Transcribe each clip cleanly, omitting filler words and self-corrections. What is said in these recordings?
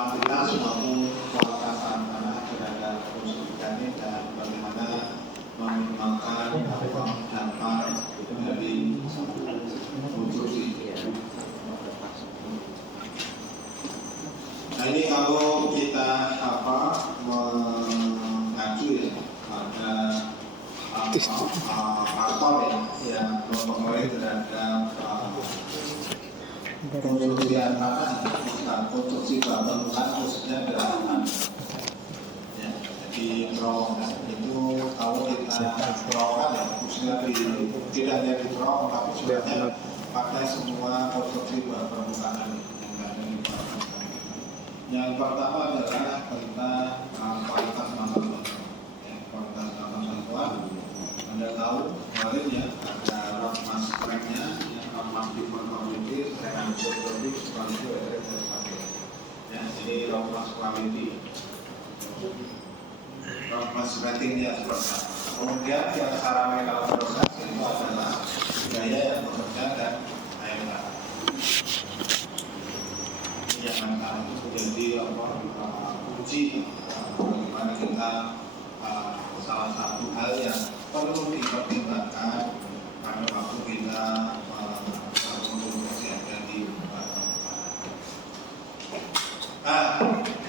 kuantitas maupun kualitas tanah terhadap konstruksinya dan bagaimana meminimalkan dampak dari konstruksi. Nah ini kalau kita mengacu ya pada faktor yang mempengaruhi terhadap konstruksi tanah dan konstruksi bangunan khususnya adalah ya, jadi terowongan itu kalau kita terowongan ya khususnya tidak hanya di terowongan tapi sebenarnya pada semua konstruksi permukaan yang ada di bawah. Yang pertama adalah tentang kualitas tanah. Kualitas tanah satuan. Anda tahu kemarin ya ada Rotmas Tracknya, Rotmas Conformity, Track Geographic, Quality, dan sebagainya. Ya, jadi Rotmas Quality, Rotmas Ratingnya seperti apa. Kemudian yang secara mekanikal proses itu adalah gaya yang bekerja dan AMK. Yang antara itu menjadi uji bagaimana kita salah satu hal yang perlu dipertimbangkan pada waktu kita mengurusi ada di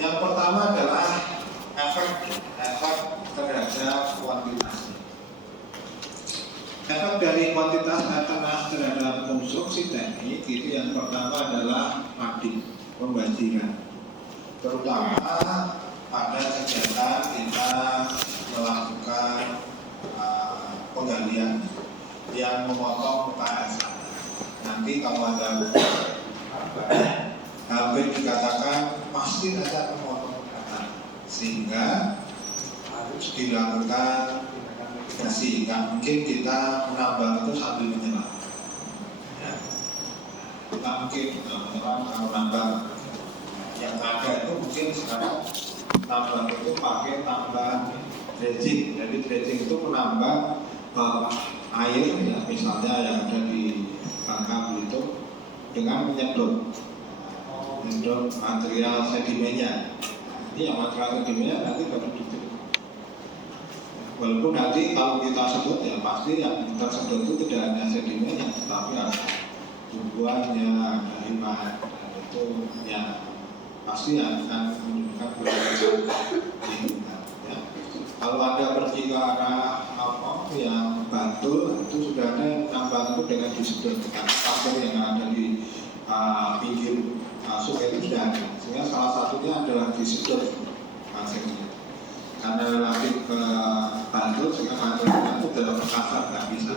yang pertama adalah efek terhadap kuantitas. Efek dari kuantitas tanah terhadap konstruksi teknik itu yang pertama adalah mading, pembanjiran. Terutama pada kegiatan kita melakukan penggalian yang memotong permukaan tanah. Nanti kalau ada hampir dikatakan pasti ada memotong tanah, sehingga harus dilakukan mitigasi. Nggak mungkin kita menambang itu sambil menyelam. Ya. Nggak mungkin menyelam kalau menambang. Yang ada itu mungkin sekarang tambang itu pakai tambang dredging. Jadi dredging itu menambang air ya, misalnya yang ada di Bangka Belitung dengan menyedot material sedimennya. Ini yang material sedimennya nanti baru ditutup. Walaupun nanti kalau kita sedot ya pasti yang tersedot itu tidak hanya sedimennya, tetapi ada tumbuhannya, ada limbah, itu yang pasti akan menunjukkan perbedaan lingkungan. Ya. Kalau Anda pergi ke arah yang Bantul itu sudah ada tambang itu dengan disedot pasir yang ada di pinggir sungai itu sudah ada. Sehingga salah satunya adalah disedot pasirnya. Karena relatif ke Bantul sehingga pasirnya itu dalam kasar nggak bisa,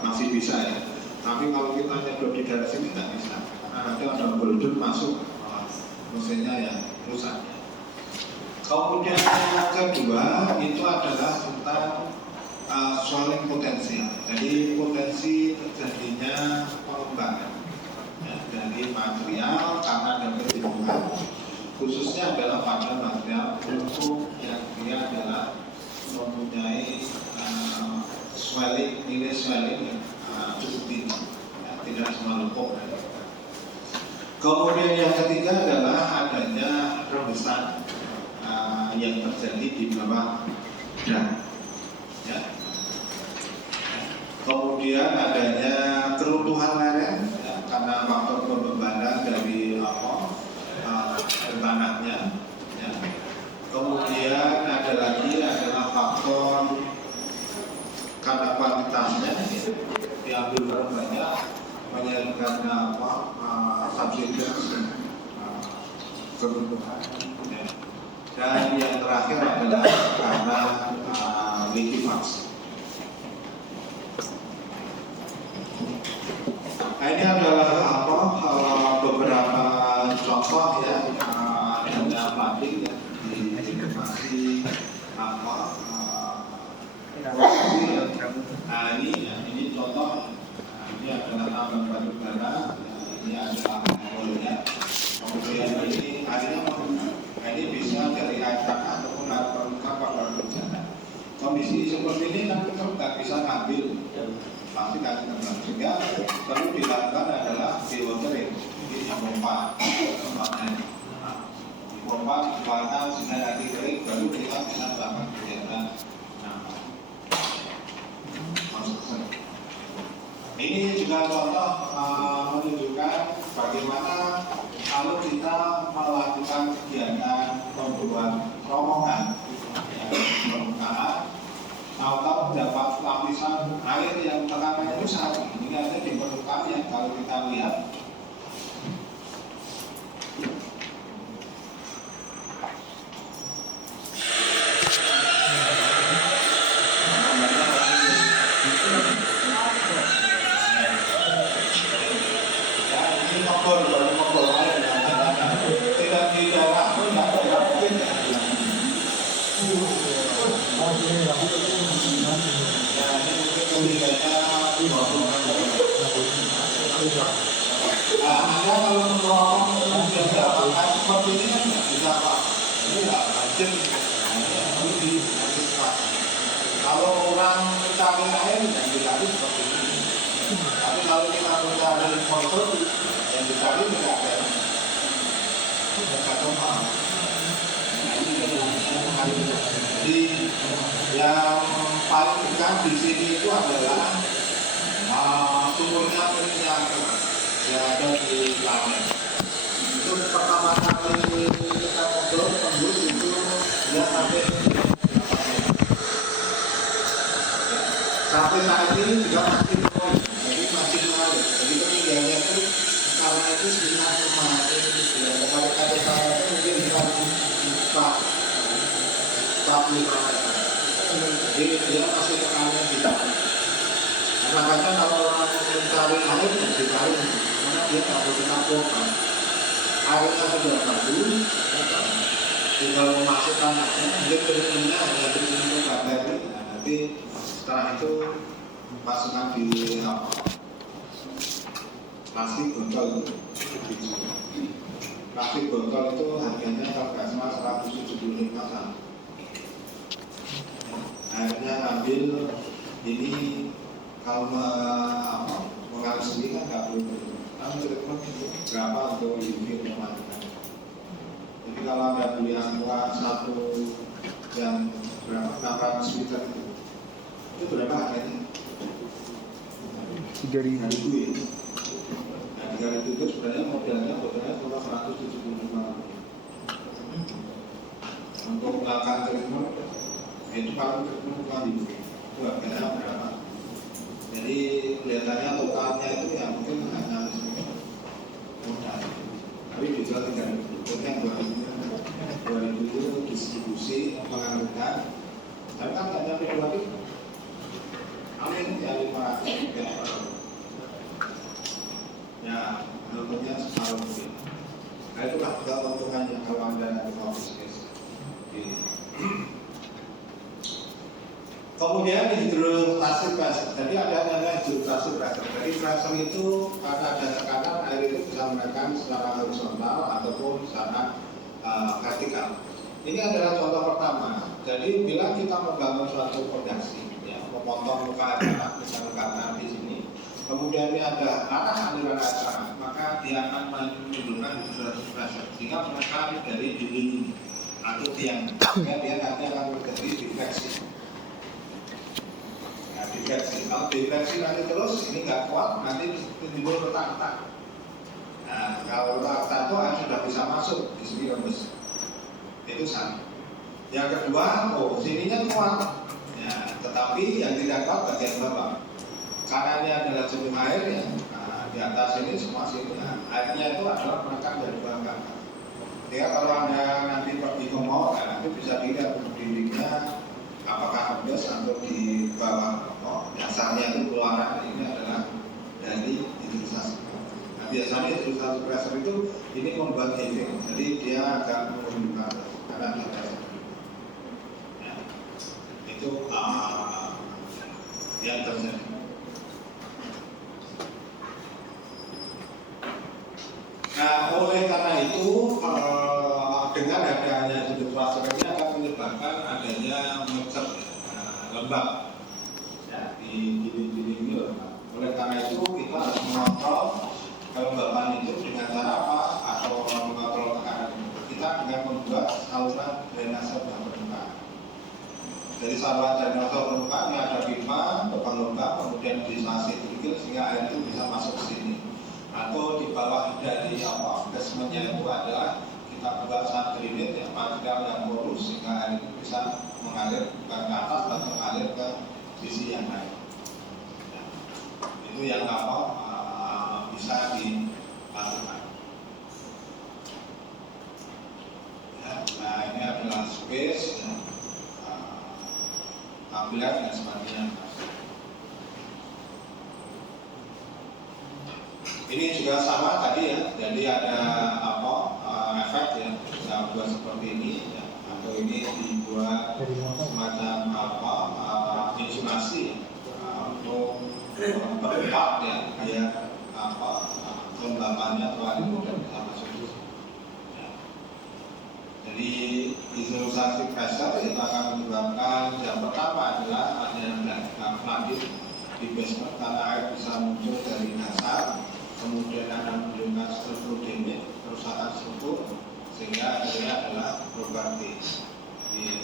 masih bisa ya. Tapi kalau kita nyedot di daerah sini nggak bisa. Karena nanti ada boulder masuk mesinnya yang rusak. Kemudian yang kedua itu adalah tentang swelling potensial. Jadi potensi terjadinya pengembangan ya, dari material karena ada pertumbuhan, khususnya adalah pada material untuk yang dia adalah mempunyai swelling, nilai swelling yang cukup tinggi, ya, tidak semua lekuk. Kemudian yang ketiga adalah adanya rembesan yang terjadi di bawah dan ya. Kemudian adanya keruntuhan lereng ya, karena faktor pembebanan dari tanahnya ya. Kemudian ada lagi adalah faktor karena kuantitasnya diambil terlalu banyak menyebabkan subsidi keruntuhan ya. Dan yang terakhir adalah karena likuifaksi. Nah, ini adalah beberapa contoh ya adanya mading ya di likuifaksi ini contoh. Ini adalah tambang batu bara, ini adalah polnya. Kemudian ini airnya ini bisa dari air tanah ataupun air permukaan pada bencana. Kondisi seperti ini kan kita nggak bisa ngambil, pasti nggak bisa ngambil. Sehingga perlu dilakukan adalah dewatering, jadi pompa tempatnya. juga contoh menunjukkan bagaimana kalau kita melakukan kegiatan pembuat terowongan permukaan, tahu-tahu dapat lapisan air yang tekanannya itu sangat tinggi. Ini artinya di permukaan yang kalau kita lihat Anda kalau menolong yang dapatkan seperti ini kan nggak bisa Pak. Ini nggak budget. Ini harus dihabiskan. Kalau orang mencari air yang dicari seperti ini. Tapi kalau kita mencari motor yang dicari tidak ada. Tidak gampang. Jadi yang paling dekat di sini itu adalah sumurnya penyiaran yang ada di Lamen. Itu pertama kali kita ngobrol tembus itu dia sampai saat ini juga masih mengalir, jadi masih mengalir. Jadi ketinggiannya itu karena itu sekitar kemarin kata saya itu mungkin bukan 4 meter. Jadi dia masih tekanannya tidak. Makanya kalau orang mencari air yang dicari, karena dia tak boleh ditampungkan. Airnya sudah bagus, tinggal memasukkan aja. Mungkin keringinnya hanya untuk bakteri. Nah, nanti setelah itu masukkan di plastik botol itu. Plastik botol itu harganya kalau nggak salah 175 akhirnya ngambil ini. Kalau mengalir sendiri kan nggak perlu treatment berapa untuk UV mematikan. Jadi kalau Anda beli aqua satu yang berapa 600 liter itu berapa harganya? 3.000. Nah 3.000 itu sebenarnya modelnya cuma 175. Untuk melakukan treatment itu kalau treatment bukan UV itu harganya berapa? Jadi kelihatannya totalnya itu ya mungkin hanya modal, tapi dijual 3.000. Itu yang 2.000 itu distribusi pengaruhan, tapi kan nggak nyampe 2.000. Amin ya 500 ya menurutnya separuh mungkin. Nah itulah keuntungannya kalau Anda nanti mau bisnis. Kemudian hidrostasi pressure. Jadi ada namanya hidrostasi pressure. Jadi pressure itu karena ada tekanan, air itu bisa menekan secara horizontal ataupun secara vertikal. Ini adalah contoh pertama. Jadi bila kita membangun suatu fondasi, ya, memotong muka air tanah, misalnya karena di sini, kemudian ini ada arah aliran air tanah, maka dia akan menimbulkan hidrostasi pressure sehingga menekan dari dinding ini atau tiang. Sehingga dia nanti akan terjadi defleksi. Kalau defleksi nanti terus ini nggak kuat, nanti timbul retak-retak. Nah, kalau retak-retak itu sudah bisa masuk di sini rembes. Itu satu. Yang kedua, sininya kuat. Ya, tetapi yang tidak kuat bagian bawah. Karena ini adalah jernih air ya. Nah, di atas ini semua sini. Nah, airnya itu adalah menekan dari bawah ke atas. Jadi kalau Anda nanti pergi ke mall, nanti bisa dilihat dindingnya apakah rembes atau di bawah. Dasarnya itu keluaran ini adalah dari hidrostasi. Nah, biasanya hidrostasi pressure itu ini membuat heaving, jadi dia akan menurunkan karena ada pressure. Ya, itu yang terjadi. Nah, oleh karena itu dengan adanya hidrostasi ini akan menyebabkan adanya macet lembab. Di dinding ini lembab. Oleh karena itu kita harus mengontrol kelembaban itu dengan cara apa? Atau mengontrol tekanan kita dengan membuat saluran drainase bawah permukaan. Jadi saluran drainase permukaan ini ada pipa, lubang-lubang, kemudian diisolasi sedikit sehingga air itu bisa masuk ke sini. Atau di bawah dari basementnya itu adalah kita buat subdrainage yang material yang porus sehingga air itu bisa mengalir bukan ke atas tapi mengalir ke sisi yang lain. Ya, itu yang bisa dilakukan. Ya, nah ini adalah space, ya, tampilan dan sebagainya. Ini juga sama tadi ya, jadi ada efek ya, bisa buat seperti ini ya, atau ini dibuat semacam insulasi untuk mempercepat ya, biar kelembabannya atau air mudah bisa masuk. Ya. Jadi isolasi pressure itu akan menyebabkan yang pertama adalah adanya flooding di basement karena air bisa muncul dari dasar, kemudian akan menimbulkan struktur damage, kerusakan struktur, sehingga akhirnya adalah properti di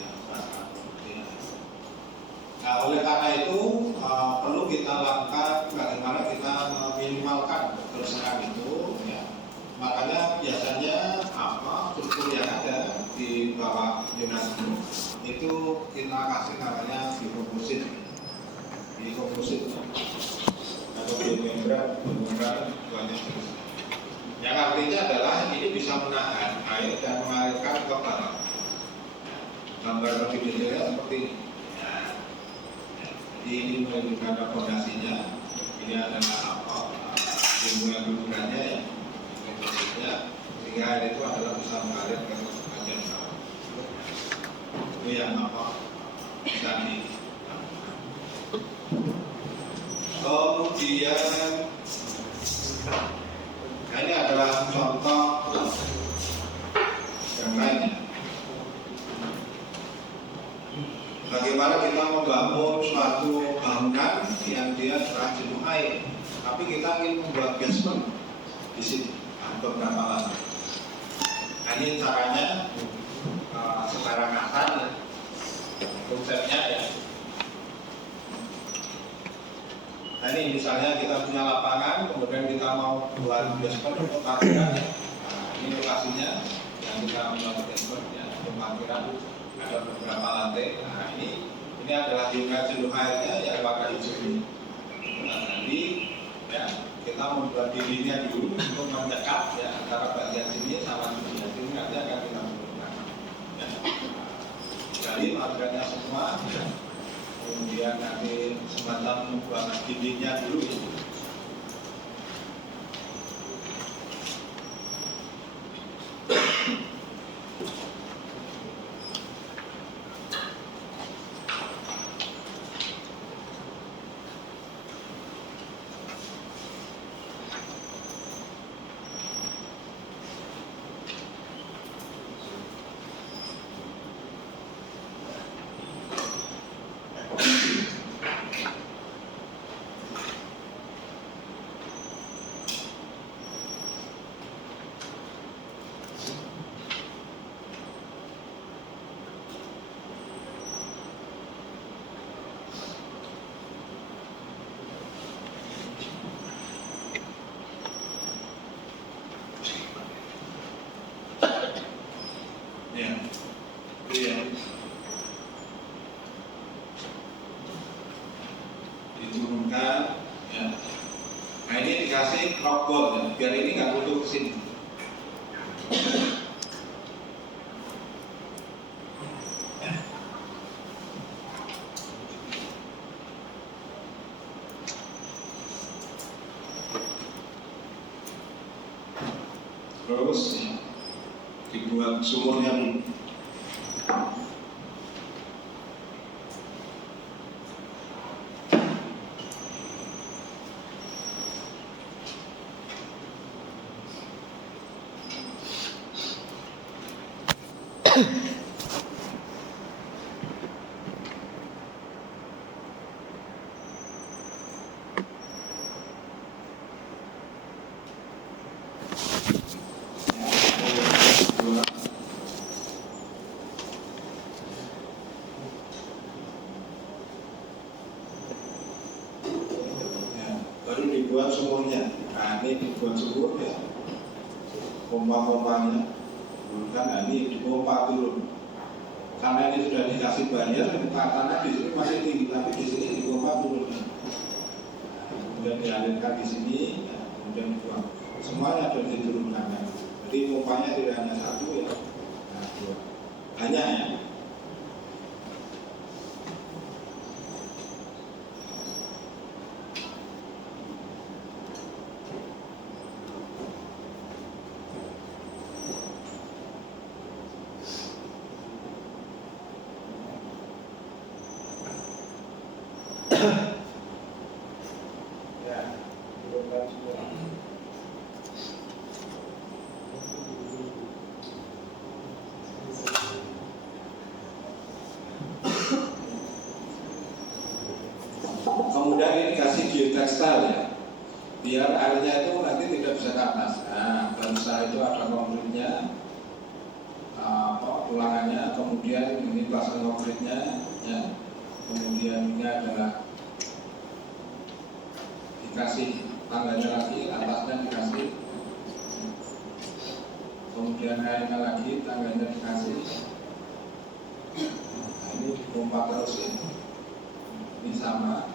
Nah, oleh karena itu perlu kita lakukan bagaimana kita meminimalkan kerusakan itu. Ya. Makanya biasanya struktur yang ada di bawah zonasi itu kita kasih namanya biokomposit, atau biomembran banyak jenis. Yang artinya adalah ini bisa menahan air dan mengalirkan ke bawah. Gambar lebih detailnya seperti ini. Jadi ini menunjukkan fondasinya. Ini adalah gulungannya ya, sehingga air itu adalah bisa mengalir ke bagian bawah. Itu yang bisa di. Kemudian, nah ini adalah contoh yang lainnya. Bagaimana kita membangun suatu bangunan yang dia serah jenuh air, tapi kita ingin membuat basement di sini beberapa lantai. Nah ini caranya secara kasar ya, konsepnya ya. Nah ini misalnya kita punya lapangan, kemudian kita mau buat basement untuk parkiran. Nah ini lokasinya yang kita membuat basement ya, untuk parkiran. Ada beberapa lantai. Nah ini adalah tingkat jenuh airnya yang warna hijau ini. Nah nanti ya kita membuat dindingnya dulu untuk mendekat ya antara bagian sini sama bagian sini, nanti akan kita menggunakan. Ya. Jadi materialnya semua, ya. Kemudian nanti semacam membuat dindingnya dulu. Ya. Diturunkan ya. Nah ini dikasih rockball ya, biar ini nggak butuh ke sini. Terus ya, dibuat sumurnya dulu. dibuat sumurnya. Nah ini dibuat sumur ya, pompa-pompanya, nah ini dipompa turun. Karena ini sudah dikasih barrier, tanah di sini masih tinggi, tapi di sini dipompa turun. Kemudian dialirkan di sini, kemudian dibuang. Semuanya sudah diturunkan. Jadi pompanya tidak hanya satu ya, nah, dua. Banyak ya. Kemudian ini dikasih geotekstil ya, biar airnya itu nanti tidak bisa ke atas. Nah, bangsa itu ada konkretnya, tulangannya, kemudian ini pasang konkretnya, ya. Kemudian ini adalah dikasih tangganya lagi, atasnya dikasih, kemudian airnya lagi, tangganya dikasih. Nah, ini dipompa terus ya, ini sama.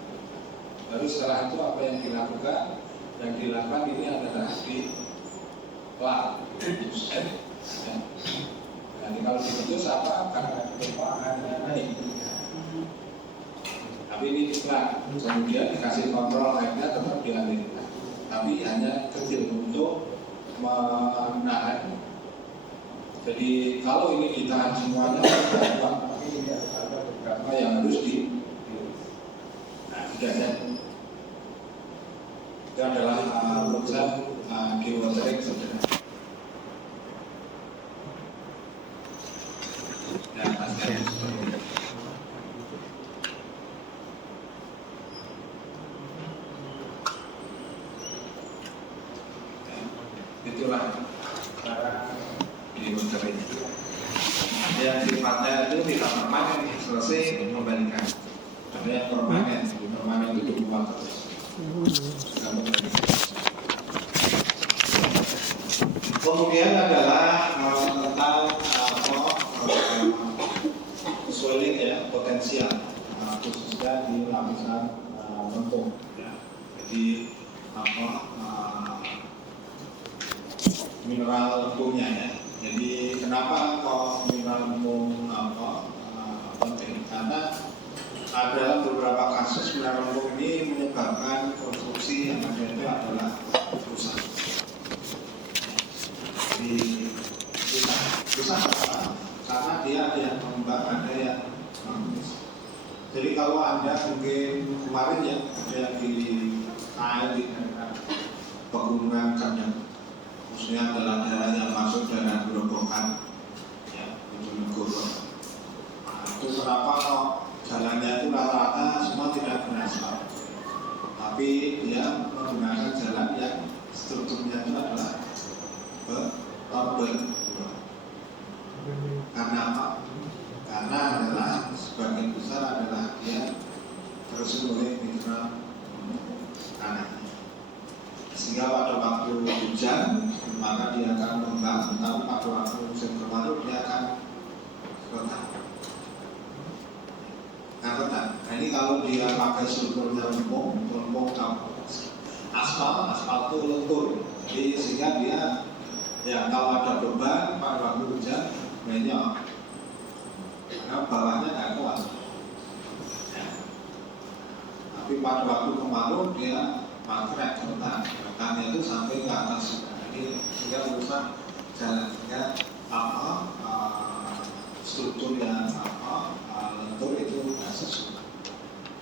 Lalu setelah itu apa yang dilakukan? Yang dilakukan ini adalah di plak. Jadi kalau diputus apa? Karena pompa airnya naik. Tapi ini di plak. Kemudian dikasih kontrol airnya tetap dialirkan. Tapi hanya kecil untuk menahan. Jadi kalau ini ditahan semuanya, ada beberapa yang harus di. Nah, tidak. Itu adalah konsep dewatering sebenarnya. Ya, pasti ada seperti itu. Itulah cara dewatering. Yang sifatnya itu tidak permanen, selesai mengembalikan. Ada yang permanen itu dibuat terus. Kemudian adalah tentang swelling ya, potensial, khususnya di lapisan lempung. Ya. Jadi mineral lempungnya ya. Jadi kenapa kok mineral lempung penting? Karena ada beberapa kasus mineral lempung ini menyebabkan konstruksi yang ada itu adalah rusak. Rusak apa? Karena dia ada yang mengembang, ada yang bagus. Jadi kalau Anda mungkin kemarin ya ada yang di air di daerah pegunungan Kanyang, khususnya adalah daerah yang masuk daerah Gerobokan, ya, Bojonegoro. Nah, itu kenapa kok jalannya itu rata-rata semua tidak beraspal, tapi dia menggunakan jalan yang strukturnya itu adalah urban. Karena apa? Karena adalah sebagian besar adalah dia terus oleh mineral tanah. Sehingga pada waktu hujan maka dia akan mengembang, tapi pada waktu musim kemarau dia akan retak. Nah ini kalau dia pakai strukturnya lempung aspal itu lentur, jadi sehingga dia ya kalau ada beban pada waktu hujan banyak, karena bawahnya nggak kuat. Ya. Tapi pada waktu kemarau dia mangkrak retaknya itu sampai ke atas, jadi sehingga merusak jalan, sehingga struktur yang lentur itu nggak sesuai.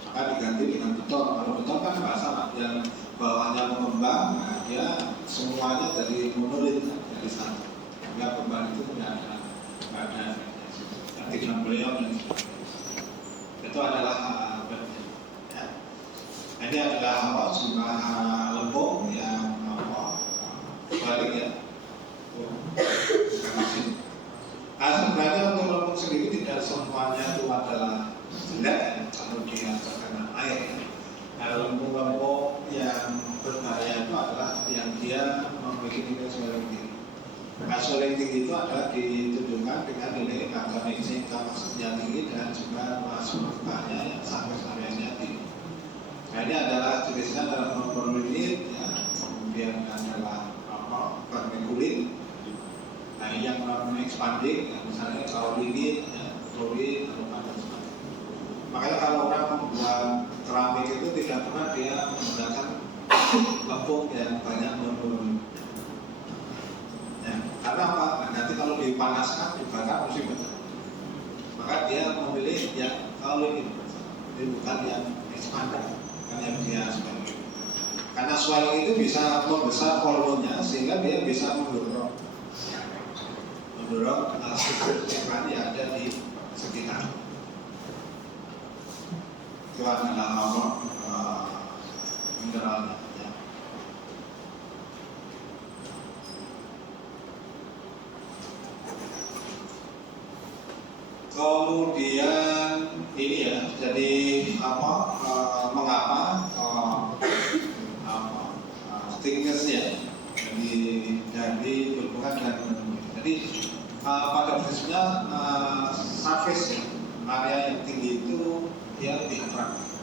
Maka diganti dengan beton. Kalau beton kan nggak salah, yang bawahnya mengembang, nah dia semuanya dari monolit, dari satu. Sehingga beban itu tidak ada tidak beliau dan sebagainya. Itu adalah ya. Ini adalah jumlah lempung yang balik ya. Sebenarnya untuk lempung sendiri tidak semuanya itu adalah jelek kalau dia terkena air. Lempung-lempung yang berbahaya Isolating itu adalah ditunjukkan dengan nilai angka mixing kapasitasnya tinggi dan juga masuk permukaannya yang surface area-nya tinggi. Nah ini adalah jenisnya adalah monopolilit, ya. Kemudian adalah vermiculite. Nah ini yang expanding, ya. Misalnya kalau lignit, ya, klorid, dan sebagainya. Makanya kalau orang membuat keramik itu tidak pernah dia menggunakan lempung yang banyak monopolilit. Ya, karena apa? Nah, nanti kalau dipanaskan, dibakar mesti pecah. Maka dia memilih yang kalau ini bukan yang expander, bukan yang dia sebagai. Karena swelling itu bisa membesar volumenya sehingga dia bisa mendorong iklan yang ada di sekitar. Itu adalah mineralnya. Kemudian ini ya, jadi mengapa thickness-nya dari berhubungan dengan jadi pada prinsipnya surface ya, area yang tinggi itu dia lebih atraktif.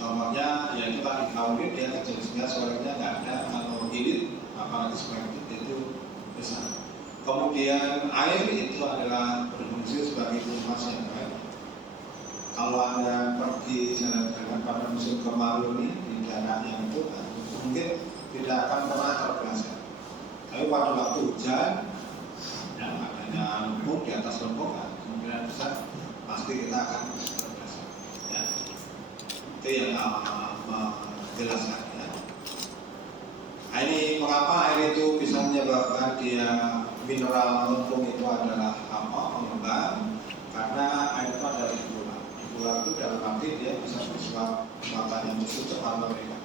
Contohnya ya itu tadi kaulit dia kecil sehingga suaranya nggak ada, kalau ilit apalagi seperti itu besar. Kemudian air itu adalah berfungsi sebagai pelumas yang baik. Kalau Anda pergi jalan-jalan pada musim kemarau ini di daerah yang itu, mungkin tidak akan pernah terbiasa. Tapi pada waktu hujan, yang adanya lumpur di atas lumpur, kemungkinan besar pasti kita akan terbiasa. Ya. Itu yang menjelaskan. Ya. Nah, ini mengapa air itu bisa menyebabkan dia mineral lumpur itu adalah pengembang, karena air itu adalah bulan itu dalam arti dia bisa bersuap muatan yang khusus cepat mereka.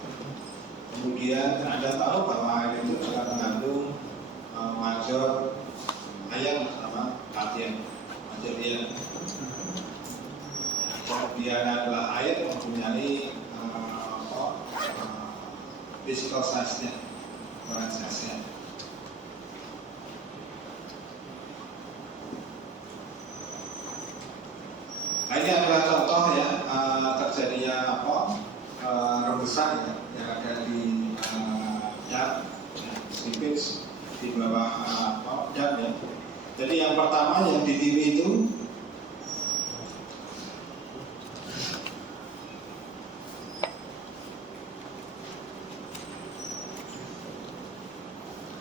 Kemudian Anda tahu bahwa air itu juga mengandung major ayam sama kalium, major ion. Kemudian adalah air mempunyai physical size-nya, ukuran size-nya. Nah, ini adalah contoh ya terjadinya rembesan ya, yang ada di dam, slippage di bawah dam ya. Jadi yang pertama yang di kiri itu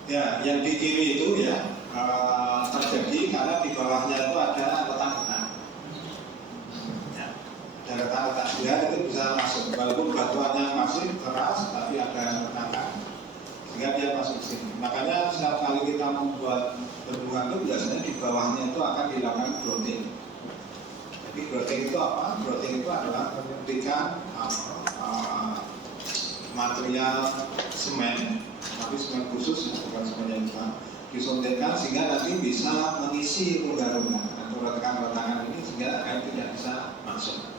ya, yang di kiri itu ya terjadi karena di bawahnya itu ada retak-retak. Retak-retak dia itu bisa masuk, walaupun batuannya masih keras tapi ada retakan sehingga dia masuk ke sini. Makanya setiap kali kita membuat bendungan itu biasanya di bawahnya itu akan dilakukan grouting. Jadi grouting itu apa? Grouting itu adalah menyuntikkan material semen, tapi semen khusus bukan semen yang besar, disuntikkan sehingga nanti bisa mengisi rongga-rongga atau retakan-retakan ini sehingga air tidak bisa masuk.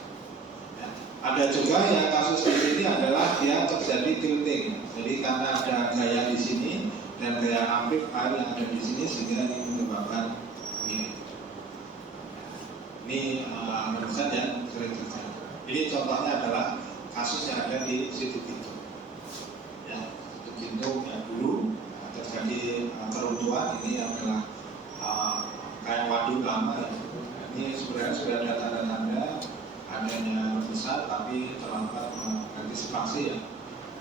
Ada juga yang kasus di sini adalah dia terjadi tilting. Jadi karena ada gaya di sini dan gaya amplif air yang ada di sini sehingga ini menyebabkan ini. Ini perusahaan yang sering terjadi. Ini contohnya adalah kasus yang ada di situ pintu. Ya, situ pintu yang dulu terjadi keruntuhan. Ini adalah kayak waduk lama. Ya. Ini sebenarnya sudah ada tanda-tanda adanya besar tapi terlambat mengantisipasi ya.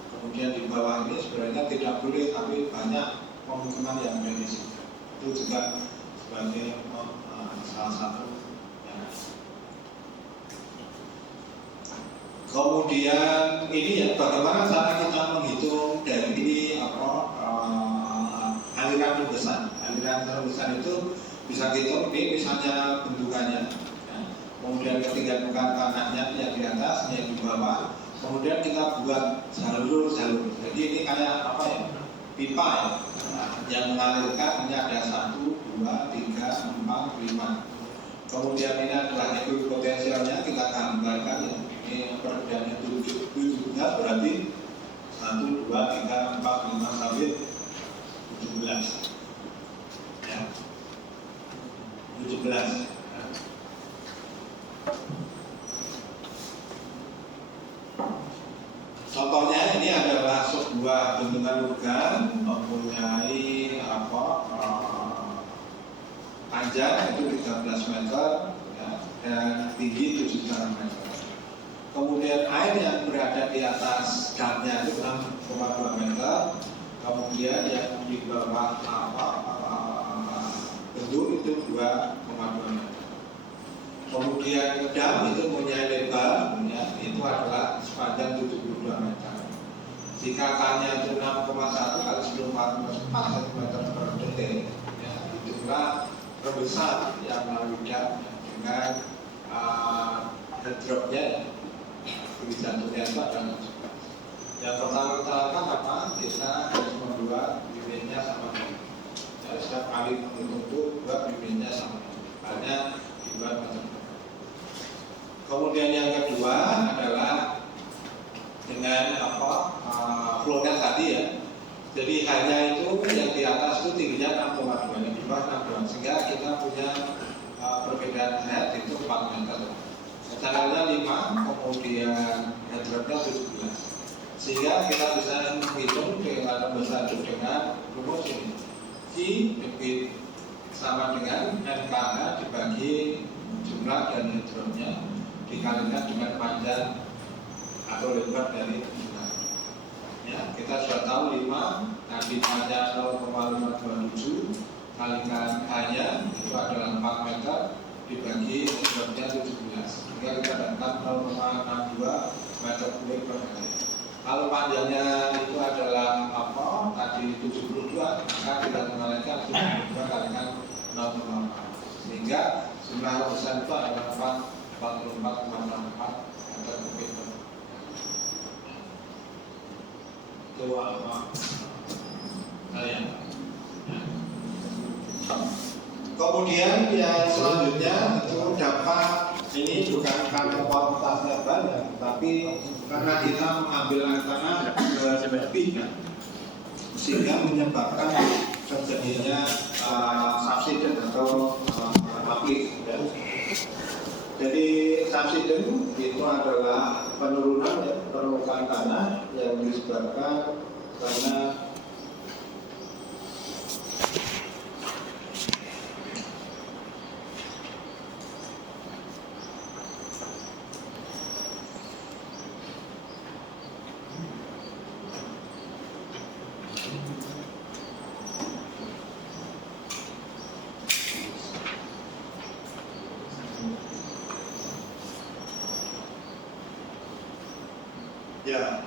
Kemudian di bawah ini sebenarnya tidak boleh, tapi banyak pemukiman yang ada di situ. Itu juga sebagai salah satu ya. Kemudian ini ya, bagaimana cara kita menghitung dari ini aliran rembesan. Aliran rembesan itu bisa kita ini misalnya bentukannya. Kemudian ketika bukan tanahnya yang di atas, yang di bawah, kemudian kita buat jalur-jalur. Jadi ini kayak apa ya? Pipa ya, yang mengalirkan. Ini ada 1, 2, 3, 4, 5. Kemudian ini adalah ekuipotensialnya, kita gambarkan ya. Ini perbedaannya 17 berarti 1, 2, 3, 4, 5 sampai 17. 17. Contohnya ini adalah sebuah bendungan Lugan mempunyai panjang itu 13 meter ya, dan tinggi 7,5 meter. Kemudian air yang berada di atas datnya itu 6,2 meter. Kemudian yang di bawah bendung itu 2,2 meter. Kemudian dam itu mempunyai lebar ya, itu adalah sepanjang 72 meter. Jika K-nya itu 6,1 kali 10,4 cm per detik ya, itulah terbesar yang melalui dam ya, dengan head-drop-nya bagi jantungnya itu adalah 17. Yang pertama kita lakukan apa? Kita harus membuat bibirnya sama dengan ya, setiap kali untuk buat bibirnya sama hanya dibuat macam. Kemudian yang kedua adalah dengan flow-nya tadi ya. Jadi hanya itu yang di atas itu tingginya 6,2, yang di bawah 6,2, sehingga kita punya perbedaan head itu 4 meter. Caranya 5, kemudian head-drop-nya 17. Sehingga kita bisa menghitung dengan besar dengan rumus ini. I lebih sama dengan NKH dibagi jumlah dan head-drop-nya dikalikan dengan panjang atau lebar dari bendungan. Ya, kita sudah tahu 5, nanti panjang 0,527 kalikan hanya itu adalah 4 meter dibagi head-drop-nya 17. Sehingga kita dapat 0,62 meter kubik per hari. Kalau panjangnya itu adalah tadi 72, maka kita kembalikan 72 kalikan 0,4, sehingga jumlah letusan itu adalah 44,64 meter kubik per hari. Itu kalian. Kemudian yang selanjutnya itu dapat, ini bukan karena kualitasnya banyak, tapi karena kita mengambil anak-anak berlebihan sehingga menyebabkan terjadinya subsiden atau uplift. Jadi subsiden itu adalah penurunan ya, permukaan tanah yang disebabkan karena ya,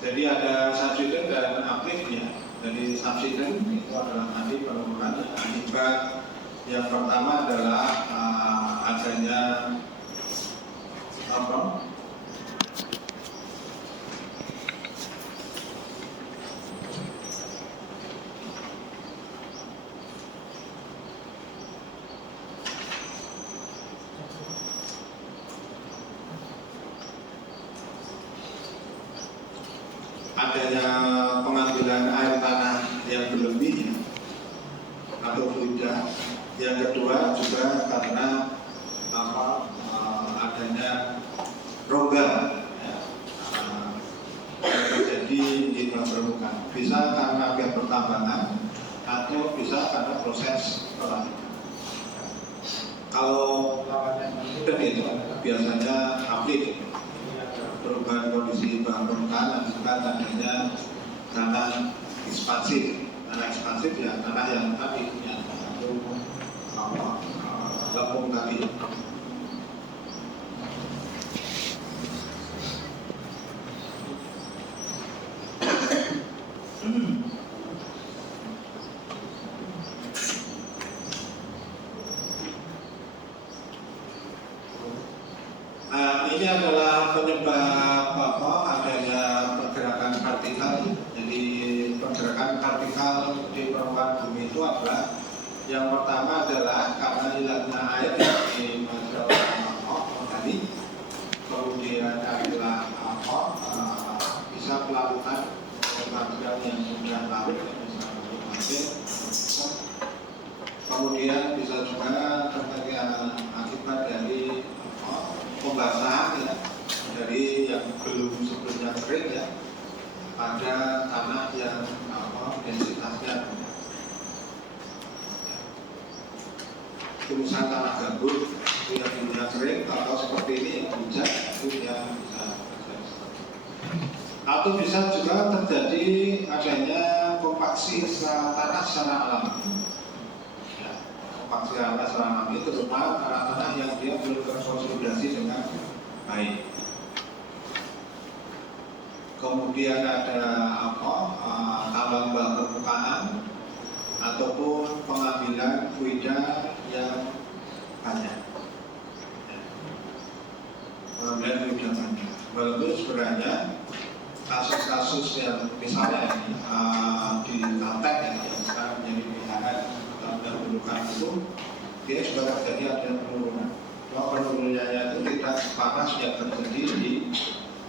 jadi ada subsiden dan uplift ya. Jadi subsiden itu adalah nanti penurunan akibat yang pertama adalah adanya pengambilan air tanah yang berlebih atau tidak. Yang kedua juga karena adanya rongga ya, yang terjadi di bawah permukaan. Bisa karena akibat pertambangan atau bisa karena proses pelatihan. Kalau dan itu biasanya uplift, perubahan kondisi bawah permukaan akibat adanya tanah ekspansif. Tanah ekspansif ya tanah yang tadi yang lempung tadi. Ini adalah penyebab adanya pergerakan vertikal. Jadi pergerakan vertikal di permukaan bumi itu adalah yang pertama adalah karena hilangnya air di material tadi. Kemudian adalah bisa melakukan material yang sudah larut, misalnya pasir. Kemudian bisa juga pembasahan ya, dari yang belum sebelumnya kering ya, pada tanah yang densitasnya tulisan tanah gambut itu yang dulunya kering, atau seperti ini yang hujan itu yang bisa terjadi. Atau bisa juga terjadi adanya kompaksi tanah secara alami. Ya, kompaksi tanah secara alami terutama tanah-tanah yang dia belum terkonsolidasi dengan baik. Kemudian ada tambang bawah permukaan ataupun pengambilan fluida yang banyak. Pengambilan fluida banyak. Walaupun sebenarnya kasus-kasus yang misalnya di Kalteng yang sekarang menjadi pilihan atau pendahulukan itu, dia sudah terjadi ada penurunan. Cuma penurunannya itu tidak separah yang terjadi di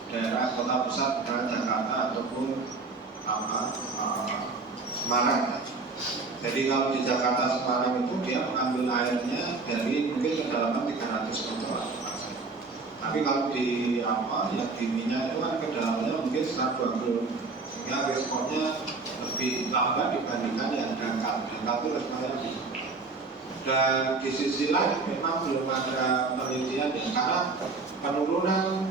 daerah kota besar Jakarta ataupun Semarang. Jadi kalau di Jakarta Semarang itu dia mengambil airnya dari mungkin kedalaman 300 meter. Tapi kalau di yang di minyak itu kan kedalamannya mungkin sekitar 2 km, sehingga responnya lebih lambat dibandingkan yang dangkal. Dangkal itu responnya lebih. Dan di sisi lain memang belum ada penelitian ya, karena penurunan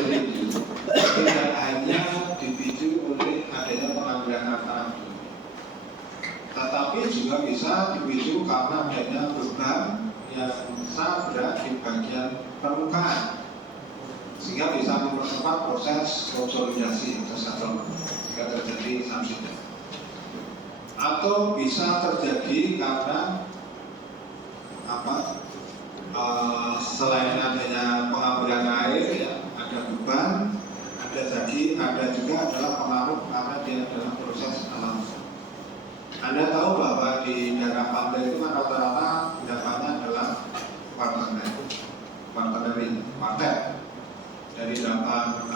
ini tidak hanya dipicu oleh adanya pengambilan tanah, tetapi juga bisa dipicu karena adanya beban yang sangat berat di bagian permukaan, sehingga bisa mempercepat proses konsolidasi tersebut sehingga terjadi subsiden. Atau bisa terjadi karena selain adanya pengambilan air ya, ada beban, ada juga adalah pengaruh karena dia adalah proses alam. Anda tahu bahwa di daerah pantai itu kan rata-rata pendapatnya adalah partai dari dampak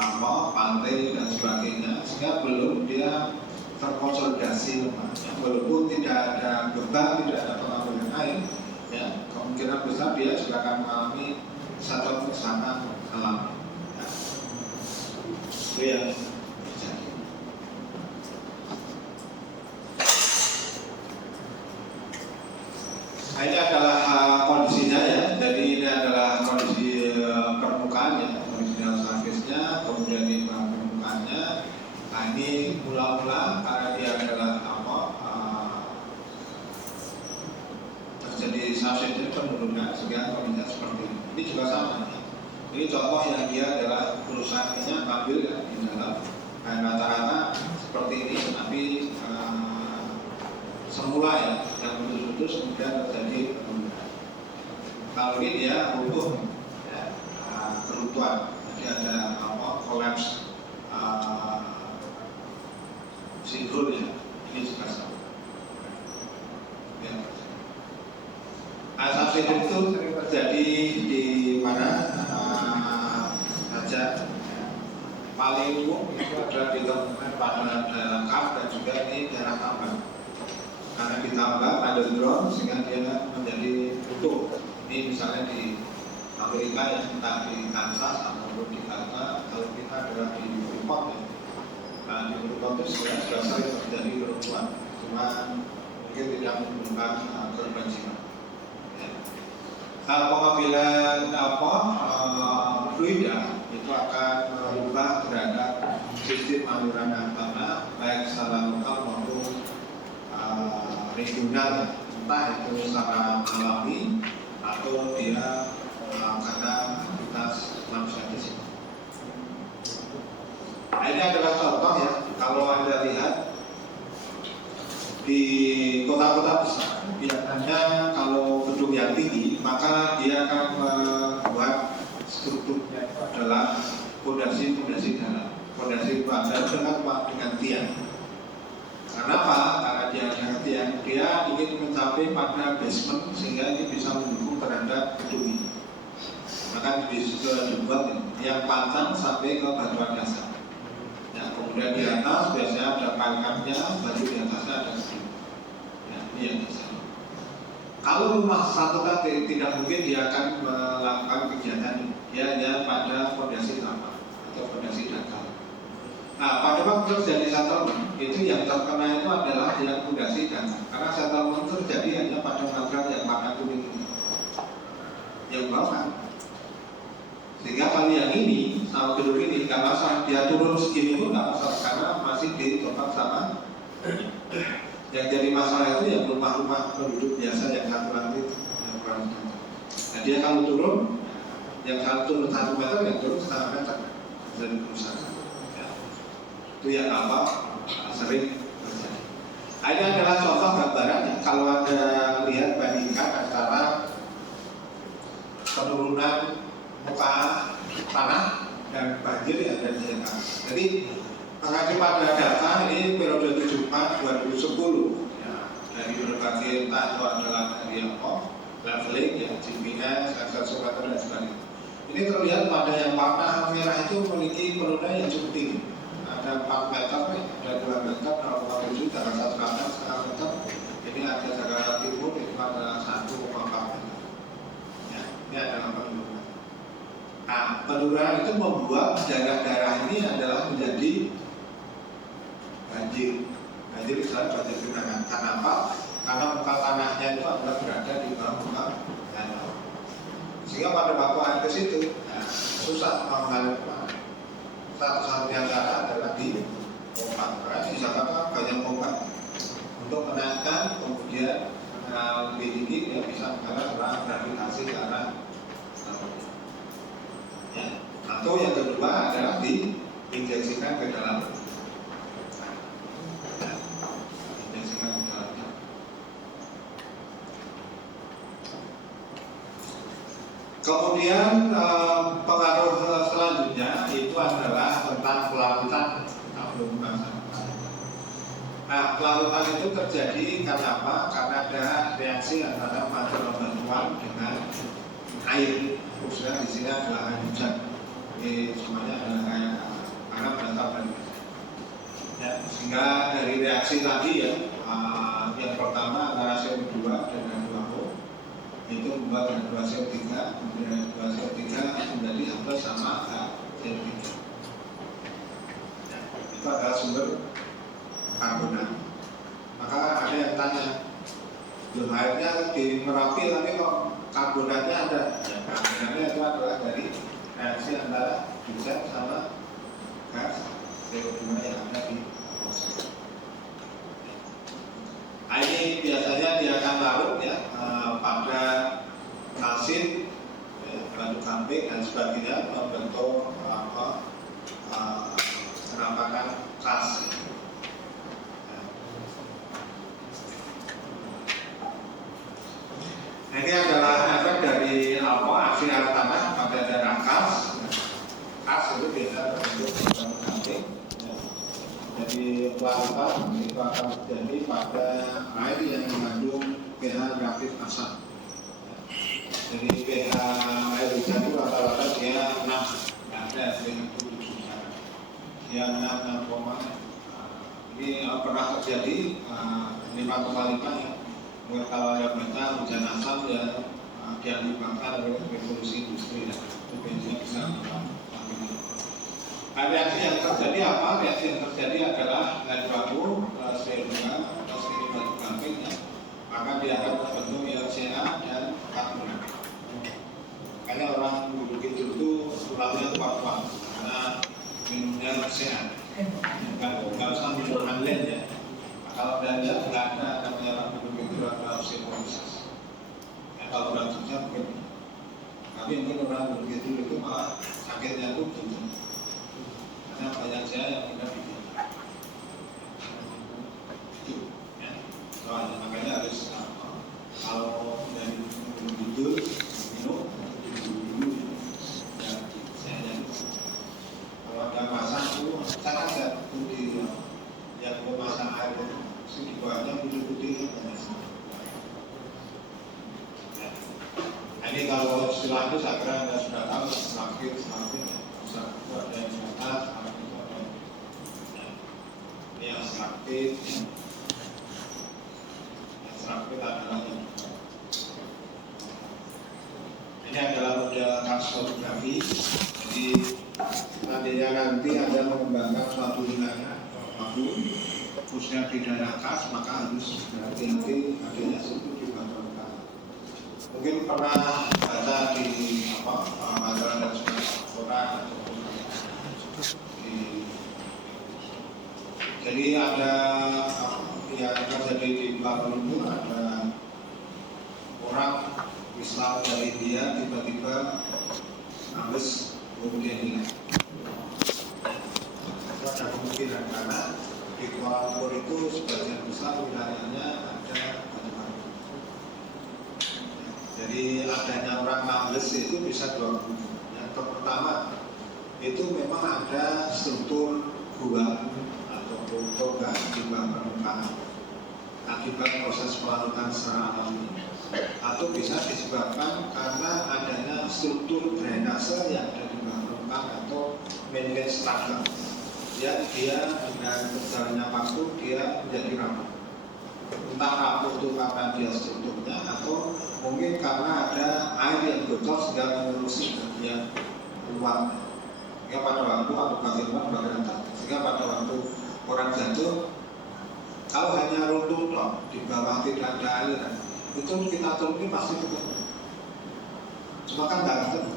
pantai dan sebagainya, sehingga belum dia terkonsolidasi lemahnya. Walaupun tidak ada beban, tidak ada pengambilan air, ya, kemungkinan besar dia juga akan mengalami satu kerusakan alam. Ya. Itu yang terjadi. Nah, ini adalah kondisinya ya. Jadi ini adalah kondisi permukaan ya, kondisi geografisnya, kemudian ini permukaannya. Nah, ini mula-mula karena dia adalah terjadi subsiden penurunan sehingga kondisinya seperti ini. Ini juga sama. Ini contoh yang dia adalah perusahaan minyak ambil ya, di dalam rata-rata seperti ini, tapi semula ya, yang putus-putus kemudian terjadi penurunan. Kalau ini dia runtuh, ya, keruntuhan, jadi ada collapse sinkron ya, ini juga sama. Ya. Subsiden itu sering terjadi di mana saja. Paling umum itu adalah ditemukan pada daerah karst dan juga ini daerah tambang. Karena ditambah underground sehingga dia menjadi utuh. Ini misalnya di Amerika yang entah di Kansas ataupun di Ghana, kalau kita adalah di Freeport ya. Nah, di Freeport itu sudah sering terjadi keruntuhan, cuma mungkin tidak menimbulkan korban jiwa. Pengambilan fluida itu akan merubah terhadap sistem aliran tanah baik secara lokal maupun regional, entah itu secara alami atau dia karena aktivitas manusia di sini. Nah, ini adalah contoh ya, kalau Anda lihat di kota-kota besar, biasanya kalau gedung yang tinggi, maka dia akan membuat strukturnya itu adalah fondasi dalam, fondasi badan dengan tiang. Kenapa? Karena dia dengan tiang, dia ingin mencapai pada basement sehingga ini bisa mendukung terhadap gedung ini. Maka dibuat yang panjang sampai ke batuan dasar. Ya, kemudian di atas biasanya ada pangkatnya, baju di atasnya ada gedung. Ya, ini yang dasar. Kalau rumah satu tadi tidak mungkin dia akan melakukan kegiatan ini. Dia hanya pada fondasi tanah atau fondasi dangkal. Nah, pada waktu terjadi settlement, itu yang terkena itu adalah yang fondasi dangkal. Karena settlement itu terjadi hanya pada material yang warna kuning ini, yang bawah. Sehingga kalau yang ini sama gedung ini nggak masalah, dia turun segini pun nggak masalah karena masih ditopang sama. Yang jadi masalah itu yang rumah-rumah penduduk biasa yang satu lantai itu, yang kurang meter. Nah dia kalau turun, yang kalau turun 1 meter, yang turun 1,5 meter dari kerusakan. Ya. Itu yang apa sering terjadi. Nah, ini adalah contoh gambarannya. Kalau Anda lihat bandingkan antara penurunan muka tanah dan banjir yang ada di Jakarta. Jadi mengacu pada data ini periode 74-2010 ya, dari berbagai entah itu adalah dari leveling, ya, GPS, aksesorator dan sebagainya. Ini terlihat pada yang warna merah itu memiliki penurunan yang cukup tinggi. Ada 4 meter, ada 2 meter, 0,7, Jakarta Selatan setengah meter. Ini ada Jakarta Timur itu adalah 1,4 meter. Ya, ini adalah penurunan. Nah, penurunan itu membuat daerah-daerah ini adalah menjadi banjir istilah banjir genangan. Karena apa? Karena muka tanahnya itu adalah berada di bawah muka tanah. Sehingga pada waktu air ke situ, susah mengalir kemana. Satu-satunya cara adalah di pompa. Karena di Jakarta banyak pompa untuk menaikkan, kemudian lebih tinggi dia bisa mengalir setelah gravitasi ke arah ya. Atau yang kedua adalah diinjeksikan ke dalam. Kemudian pengaruh selanjutnya itu adalah tentang pelarutan tabung sampah. Nah, pelarutan itu terjadi karena apa? Karena ada reaksi antara material batuan dengan air. Khususnya di sini adalah air hujan. Ini semuanya adalah air karena penetapan. Ya, sehingga dari reaksi tadi ya, yang pertama antara CO2 dan H2O itu membuat H2CO3, kemudian H2CO3 menjadi hampir sama CO3. Ya, itu adalah sumber karbonat. Maka ada yang tanya, airnya di Merapi tapi kok karbonatnya ada? Ya, karbonatnya itu adalah dari reaksi antara hujan sama gas CO2 yang ada di atmosfer. Nah, ini biasanya dia akan larut ya pada kalsit, ya, batu kamping dan sebagainya membentuk penampakan kas. Nah, ini adalah efek dari aksi air tanah pada daerah kas. Kas itu biasa terbentuk batu kamping. Jadi pelarutan itu akan terjadi pada air yang mengandung pH reaktif asam. Jadi pH air hujan itu rata-rata dia 6, nggak ada yang 7, dia 6,6. Ini pernah terjadi 5,5 ya. Mungkin kalau ada beta hujan asam ya diakibatkan oleh revolusi industri ya. Itu biasanya bisa reaksi yang terjadi apa? Reaksi yang terjadi adalah air baku, CO2 atau sedikit batu kamping ya. Maka dia akan terbentuk LCA dan karbonat. Makanya orang dulu itu tulangnya kuat-kuat karena minumnya LCA. Nggak usah minum anlen ya. Kalau Anda lihat nggak ada namanya orang dulu itu atau psikosis. Ya, kalau beracunnya mungkin. Tapi mungkin orang dulu itu malah sakitnya itu gitu. Karena banyak saya yang tidak bikin itu ya. Soalnya makanya harus kalau dari tidur minum dulu ya saya jadi kalau ada masak itu saya ada putih yang memasak air itu sedikitnya putih-putih banyak ya. Nah, ini kalau istilah itu saya kira Anda sudah tahu semakin bisa ada yang atas yang sakit adalah yang geografi. Jadi nanti Anda mengembangkan suatu wilayah apapun, khususnya di daerah khas, maka harus hati-hati adanya struktur di masyarakat. Mungkin pernah baca di majalah dan koran. Jadi ada yang terjadi di Papua itu ada orang Islam dari India tiba-tiba habis kemudian hilang. Itu ada kemungkinan karena di Kuala Lumpur itu sebagian besar wilayahnya ada Batu. Jadi adanya orang Nables itu bisa dua kemungkinan. Yang pertama itu memang ada struktur gua atau toga di bawah permukaan akibat proses pelarutan secara alami, atau bisa disebabkan karena adanya struktur drainase yang ada di bawah permukaan atau man-made structure. Ya, dia dengan berjalannya waktu dia menjadi rapuh. Entah rapuh itu karena dia strukturnya atau mungkin karena ada air yang bocor sehingga mengurusi bagian luar. Sehingga pada waktu atau bagian luar bagian atas. Sehingga pada waktu orang jatuh, kalau hanya runtuh di bawah tidak ada aliran, itu kita turun pasti ketemu. Cuma kan nggak ketemu.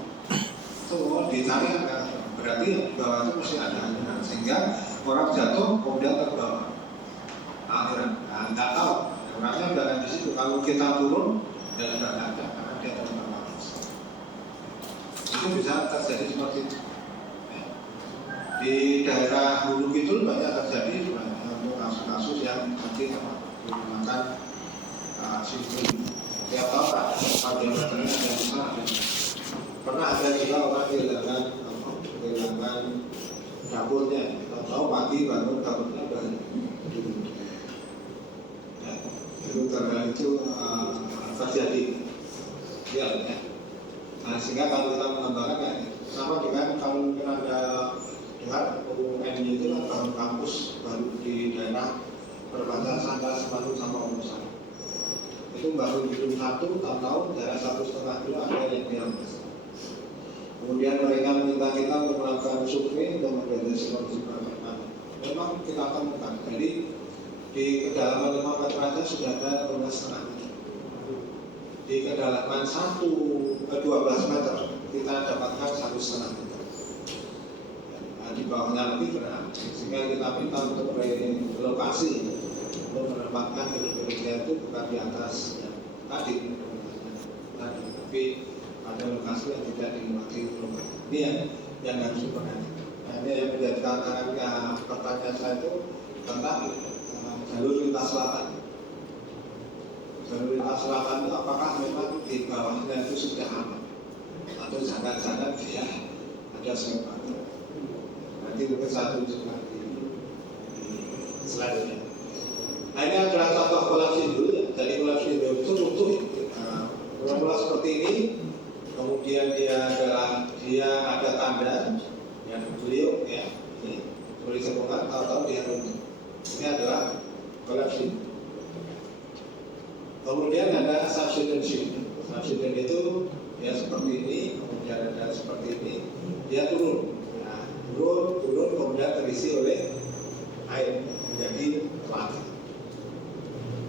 Semua dicari kan nggak ketemu. Berarti di bawah itu masih ada aliran, sehingga orang jatuh kemudian terbawa aliran. Nah, nggak tahu. Orangnya nggak ada di situ. Kalau kita turun, dan nggak ada karena dia terbawa. Itu bisa terjadi seperti itu. Di daerah Hulu Kidul banyak terjadi untuk kasus-kasus yang terjadi menggunakan sistem tiap tahun ada diameternya ada besar. Pernah ada juga orang kehilangan dapurnya, tahu pagi bangun dapurnya banyak. Itu karena itu terjadi. Ya. Nah, sehingga kalau kita mengembangkan sama dengan kalau ada UNY itu kan bangun kampus baru di daerah perbatasan antara Semarang sama Wonosobo. Itu baru gedung 1 tahun daerah 1,5 kilo ada yang diambil. Kemudian mereka minta kita untuk melakukan survei untuk memproduksi kondisi pertanian. Memang kita temukan. Jadi di kedalaman 5 meter aja sudah ada 12,5 meter. Di kedalaman 12 meter kita dapatkan 1,5 meter. Di bawahnya lebih berat, sehingga kita minta untuk relokasi untuk menempatkan gedung-gedungnya itu bukan di atas tadi, tapi ada lokasi yang tidak dilewati. Ini yang harus diperhatikan. Nah, ini yang menjadi tantangan pertanyaan saya itu tentang jalur lintas selatan. Jalur lintas selatan itu apakah memang di bawahnya itu sudah aman atau jangan-jangan dia ada sesuatu. Nanti mungkin satu lagi selanjutnya. Nah, ini adalah contoh kolaps dulu ya. Jadi kolaps itu runtuh. Kolaps seperti ini, kemudian dia ada tanda yang beliau ya. Ini boleh sebutkan tahu-tahu dia runtuh. Ini adalah kolaps. Kemudian ada subsidence. Subsidence itu ya seperti ini, kemudian ada seperti ini, dia turun. Turun kemudian terisi oleh air menjadi telaga.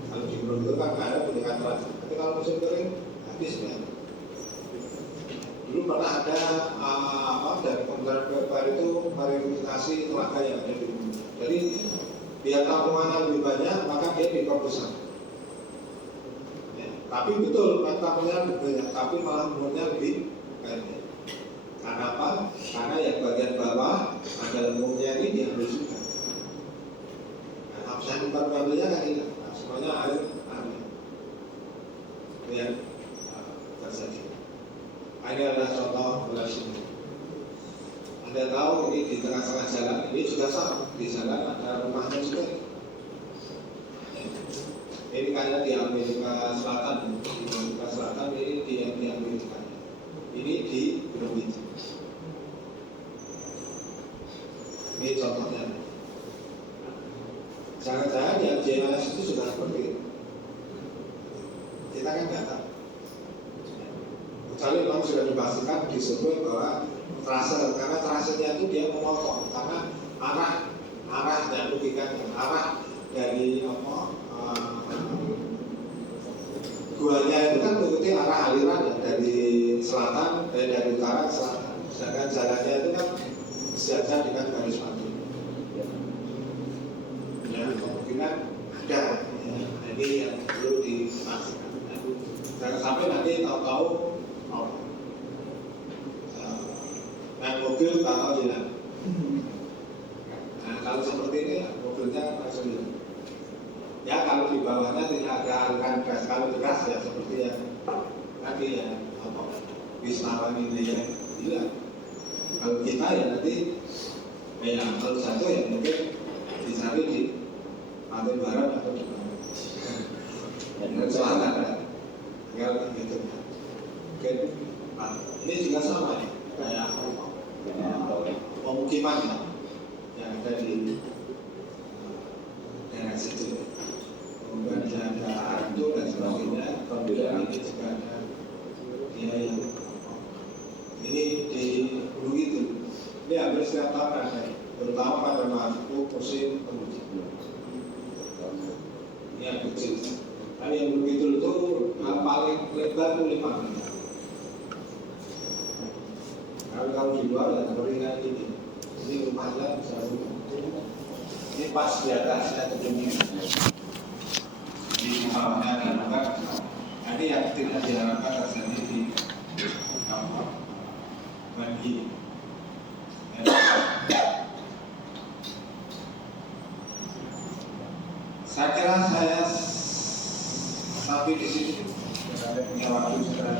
Kalau di gunung itu kan ada bentukan telaga, tapi kalau musim kering habis ya. Dulu pernah ada dari Kementerian PUPR itu verifikasi telaga yang ada di gunung. Jadi biar tampungannya lebih banyak, maka dia diperbesar. Ya, tapi betul tampungannya lebih banyak, tapi malah menurutnya lebih banyak. Karena apa? Karena yang bagian bawah ada lembungnya ini diambil juga. Nah, absen mengambilnya kan tidak. Nah, semuanya air. Ini yang terjadi. Ini adalah contoh relasi. Anda tahu ini di tengah-tengah jalan ini juga sama. Di jalan ada rumahnya juga. Ini kayaknya di Amerika Selatan. Di Amerika Selatan ini di Amerika. Ini di Gunung Bintang. Ini contohnya. Jangan-jangan yang JLS itu sudah seperti itu. Kita kan nggak tahu. kecuali memang sudah dipastikan di survei bahwa tracer, karena tracernya itu dia memotong karena arah dan logikanya, arah dari guanya itu kan mengikuti arah aliran ya, dari selatan, dari utara ke selatan. Sedangkan jalannya itu kan sejajar dengan garis pantai. Ya, kemungkinan ada. Ya, ini yang perlu dipastikan. Jangan sampai nanti tahu-tahu naik mobil tahu jalan. Nah, kalau seperti ini mobilnya langsung hilang. Ya kalau di bawahnya tidak ada aliran gas, kalau gas ya seperti yang tadi ya Wisnawan ini ya hilang. Kalau kita ya nanti kalau satu ya mungkin dicari di pantai barat atau di mana. Dan selatan kan, tinggal gitu. Oke, nah, ini juga sama ya, kayak pemukiman ya, yang ada di daerah situ. Kemudian ada itu dan sebagainya. Kemudian ini juga ada dia yang ini di Gunung itu. Ini hampir setiap tahun ada, terutama pada musim penghujan. Ini yang kecil. Tapi yang begitu itu paling lebar itu 5 meter. Kalau di luar ya berikan ini rumahnya bisa ini pas di atasnya gedungnya. Di bawahnya diharapkan, ini yang tidak diharapkan terjadi di banjir. Saya kira saya sampai di sini. Saya punya waktu sekarang.